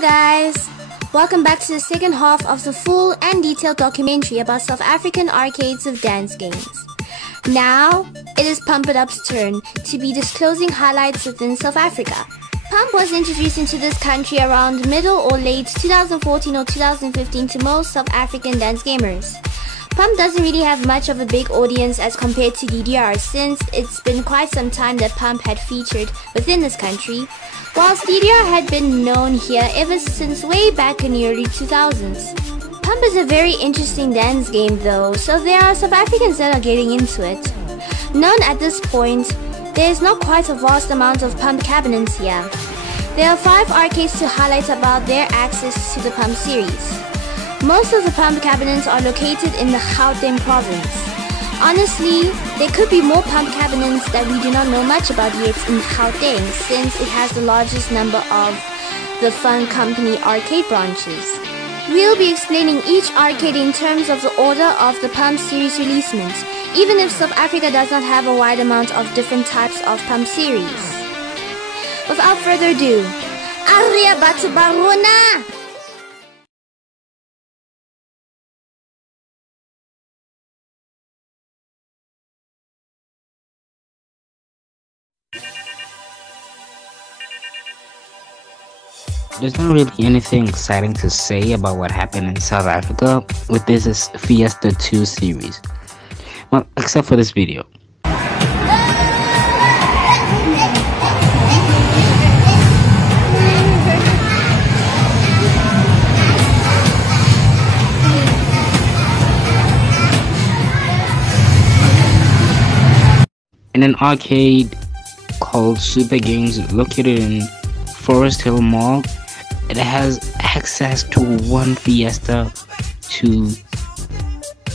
Hello guys! Welcome back to the second half of the full and detailed documentary about South African arcades of dance games. Now, it is Pump It Up's turn to be disclosing highlights within South Africa. Pump was introduced into this country around middle or late 2014 or 2015 to most South African dance gamers. Pump doesn't really have much of a big audience as compared to DDR, since it's been quite some time that Pump had featured within this country, whilst DDR had been known here ever since way back in the early 2000s. Pump is a very interesting dance game though, so there are South Africans that are getting into it. Known at this point, there is not quite a vast amount of Pump cabinets here. There are 5 arcades to highlight about their access to the Pump series. Most of the Pump cabinets are located in the Gauteng province. Honestly, there could be more Pump cabinets that we do not know much about yet in Gauteng, since it has the largest number of the Fun Company arcade branches. We'll be explaining each arcade in terms of the order of the Pump series releasement, even if South Africa does not have a wide amount of different types of Pump series. Without further ado, Aria Batu Barona! There's not really anything exciting to say about what happened in South Africa with this Fiesta 2 series. Well, except for this video. In an arcade called Super Games located in Forest Hill Mall, it has access to one Fiesta 2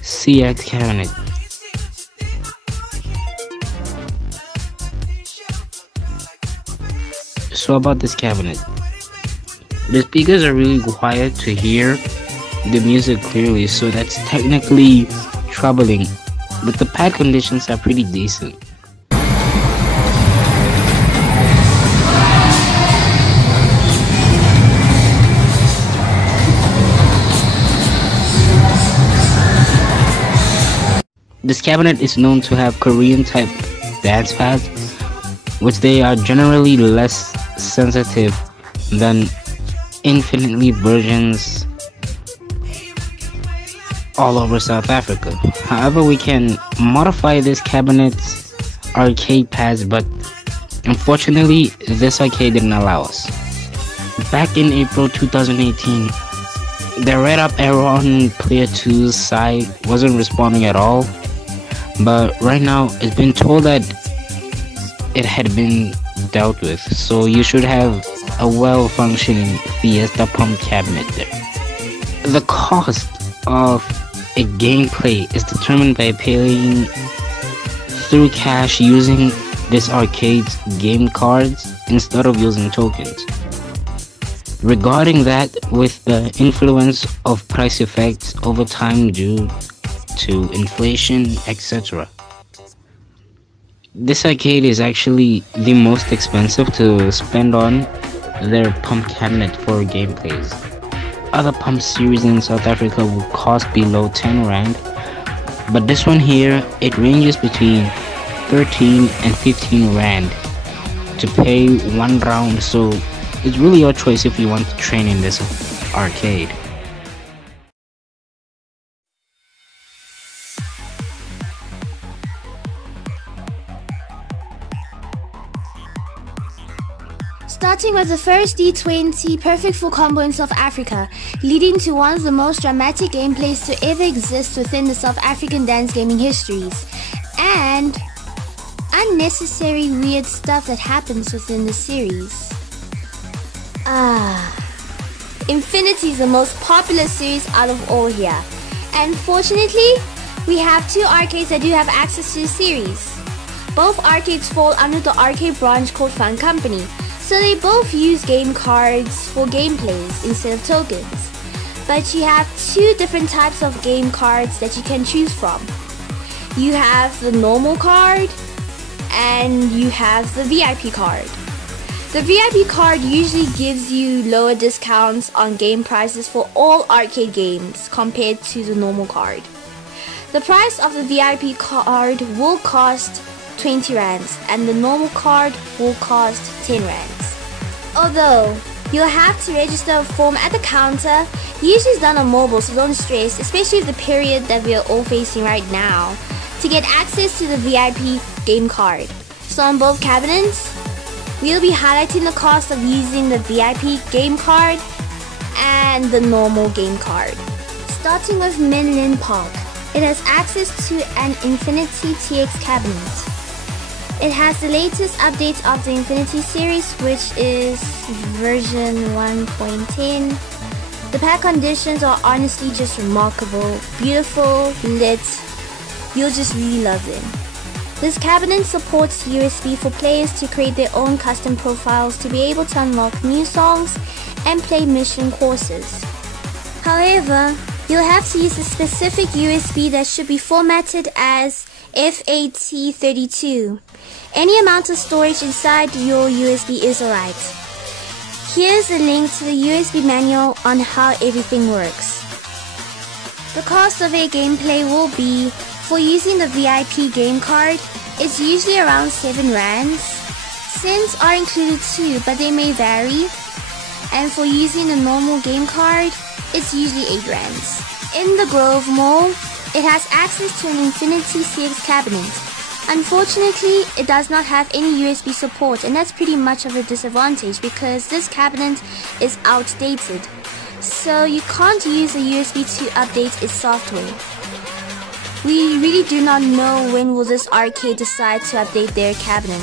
CX cabinet. So about this cabinet, the speakers are really quiet to hear the music clearly, so that's technically troubling, but the pad conditions are pretty decent. This cabinet is known to have Korean type dance pads, which they are generally less sensitive than Infinity versions all over South Africa. However, we can modify this cabinet's arcade pads, but unfortunately this arcade didn't allow us. Back in April 2018, the red up arrow on player 2's side wasn't responding at all, but right now it's been told that it had been dealt with, so you should have a well-functioning Fiesta Pump cabinet there. The cost of a gameplay is determined by paying through cash using this arcade's game cards instead of using tokens. Regarding that, with the influence of price effects over time due to inflation, etc., this arcade is actually the most expensive to spend on their Pump cabinet for gameplays. Other Pump series in South Africa will cost below 10 rand, but this one here, it ranges between 13 and 15 rand to pay one round, so it's really your choice if you want to train in this arcade. Starting with the first D20 perfect full combo in South Africa, leading to one of the most dramatic gameplays to ever exist within the South African dance gaming histories, and unnecessary weird stuff that happens within the series. Infinity is the most popular series out of all here, and fortunately, we have 2 arcades that do have access to the series. Both arcades fall under the arcade branch called Fun Company, so they both use game cards for gameplays instead of tokens. But you have 2 different types of game cards that you can choose from. You have the normal card and you have the VIP card. The The VIP card usually gives you lower discounts on game prices for all arcade games compared to the normal card. The price of the VIP card will cost 20 rands and the normal card will cost 10 rands. Although, you'll have to register a form at the counter. Usually it's done on mobile, so don't stress, especially the period that we are all facing right now, to get access to the VIP game card. So on both cabinets, we'll be highlighting the cost of using the VIP game card and the normal game card. Starting with Menlyn Park, it has access to an Infinity TX cabinet. It has the latest update of the Infinity series, which is version 1.10. The pack conditions are honestly just remarkable, beautiful, lit. You'll just really love them. This cabinet supports USB for players to create their own custom profiles to be able to unlock new songs and play mission courses. However, you'll have to use a specific USB that should be formatted as FAT32. Any amount of storage inside your USB is alright. Here's a link to the USB manual on how everything works. The cost of a gameplay will be, for using the VIP game card, it's usually around 7 rands. Cents are included too, but they may vary. And for using the normal game card, it's usually 8 rands. In the Grove Mall, it has access to an Infinity CX cabinet. Unfortunately, it does not have any USB support, and that's pretty much of a disadvantage because this cabinet is outdated. So you can't use a USB to update its software. We really do not know when will this arcade decide to update their cabinet.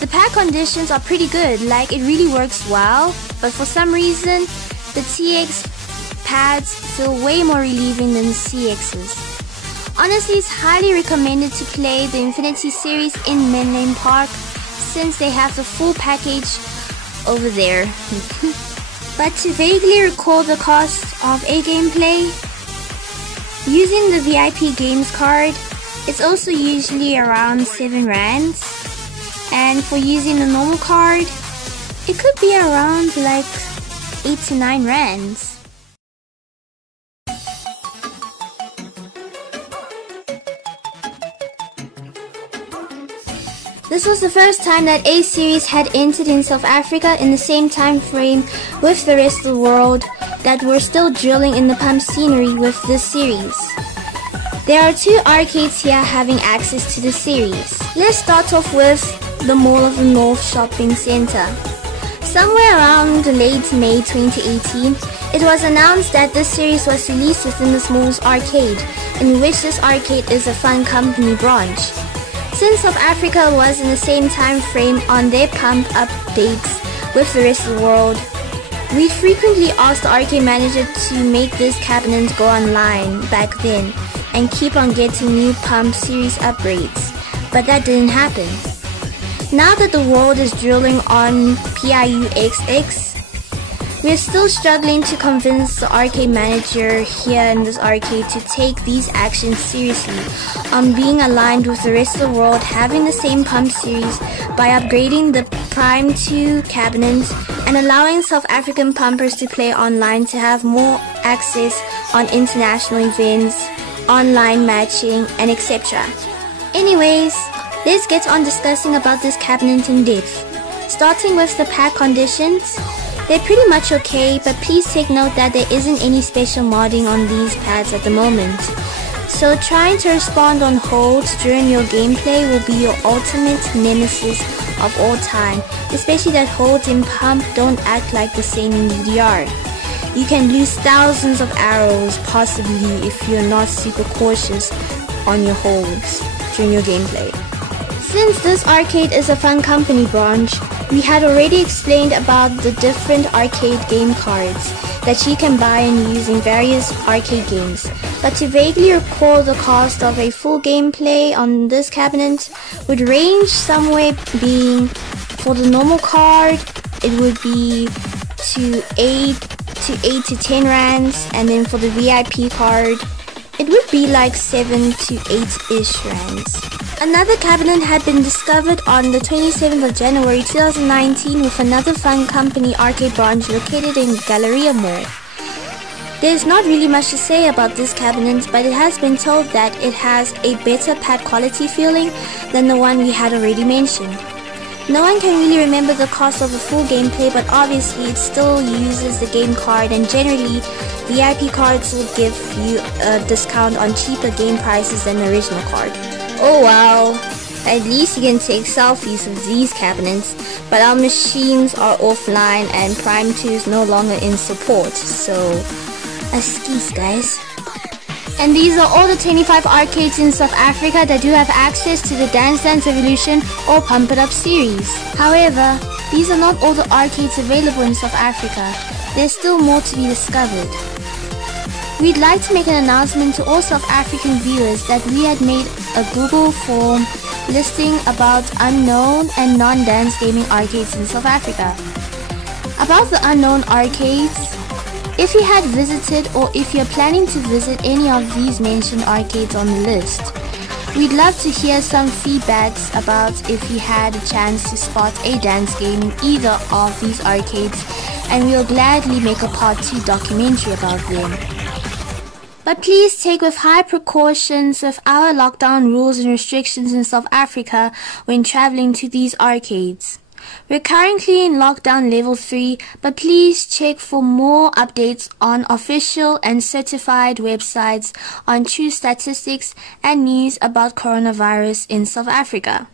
The pack conditions are pretty good, like it really works well, but for some reason, the TX pads feel way more relieving than the CXs. Honestly, it's highly recommended to play the Infinity series in Menlyn Park since they have the full package over there. But to vaguely recall the cost of a gameplay, using the VIP games card, it's also usually around 7 rands. And for using the normal card, it could be around like 8 to 9 rands. This was the first time that a series had entered in South Africa in the same time frame with the rest of the world that were still drilling in the pump scenery with this series. There are 2 arcades here having access to the series. Let's start off with the Mall of the North Shopping Center. Somewhere around late May 2018, it was announced that this series was released within this mall's arcade, in which this arcade is a fun company branch. Since South Africa was in the same time frame on their pump updates with the rest of the world, we frequently asked the arcade manager to make this cabinet go online back then and keep on getting new pump series upgrades, but that didn't happen. Now that the world is drilling on PIU XX, we're still struggling to convince the arcade manager here in this arcade to take these actions seriously on being aligned with the rest of the world having the same pump series by upgrading the Prime 2 cabinet and allowing South African pumpers to play online to have more access on international events, online matching, and etc. Anyways, let's get on discussing about this cabinet in depth. Starting with the pack conditions, they're pretty much okay, but please take note that there isn't any special modding on these pads at the moment. So trying to respond on holds during your gameplay will be your ultimate nemesis of all time, especially that holds in pump don't act like the same in DDR. You can lose thousands of arrows possibly if you're not super cautious on your holds during your gameplay. Since this arcade is a fun company branch, we had already explained about the different arcade game cards that you can buy and use in various arcade games. But to vaguely recall the cost of a full gameplay on this cabinet would range somewhere being, for the normal card, it would be to 8 to 10 rands, and then for the VIP card, it would be like 7 to 8-ish rands. Another cabinet had been discovered on the 27th of January 2019 with another Fun Company arcade branch located in Galleria Mall. There's not really much to say about this cabinet, but it has been told that it has a better pad quality feeling than the one we had already mentioned. No one can really remember the cost of the full gameplay, but obviously it still uses the game card, and generally VIP cards will give you a discount on cheaper game prices than the original card. Oh wow, at least you can take selfies with these cabinets, but our machines are offline and Prime 2 is no longer in support, so excuse guys. And these are all the 25 arcades in South Africa that do have access to the Dance Dance Revolution or Pump It Up series. However, these are not all the arcades available in South Africa. There's still more to be discovered. We'd like to make an announcement to all South African viewers that we had made a Google form listing about unknown and non-dance gaming arcades in South Africa. About the unknown arcades, if you had visited or if you're planning to visit any of these mentioned arcades on the list, we'd love to hear some feedbacks about if you had a chance to spot a dance game in either of these arcades, and we'll gladly make a part 2 documentary about them. But please take with high precautions with our lockdown rules and restrictions in South Africa when traveling to these arcades. We're currently in lockdown level 3, but please check for more updates on official and certified websites on true statistics and news about coronavirus in South Africa.